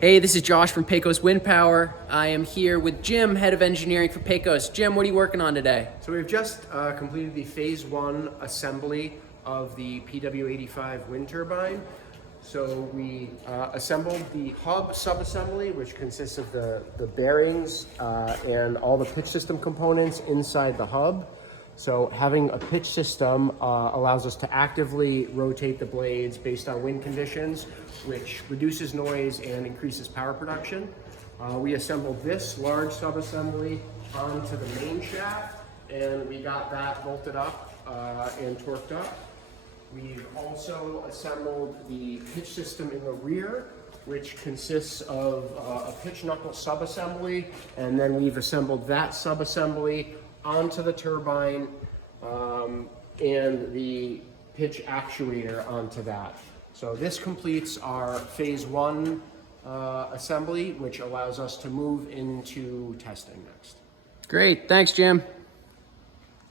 Hey, this is Josh from Pecos Wind Power. I am here with Jim, head of engineering for Pecos. Jim, what are you working on today? So we've just completed the phase 1 assembly of the PW85 wind turbine. So we assembled the hub subassembly, which consists of the bearings and all the pitch system components inside the hub. So having a pitch system allows us to actively rotate the blades based on wind conditions, which reduces noise and increases power production. We assembled this large subassembly onto the main shaft, and we got that bolted up and torqued up. We've also assembled the pitch system in the rear, which consists of a pitch knuckle subassembly, and then we've assembled that subassembly onto the turbine and the pitch actuator onto that. So this completes our phase 1 assembly, which allows us to move into testing next. Great, thanks, Jim.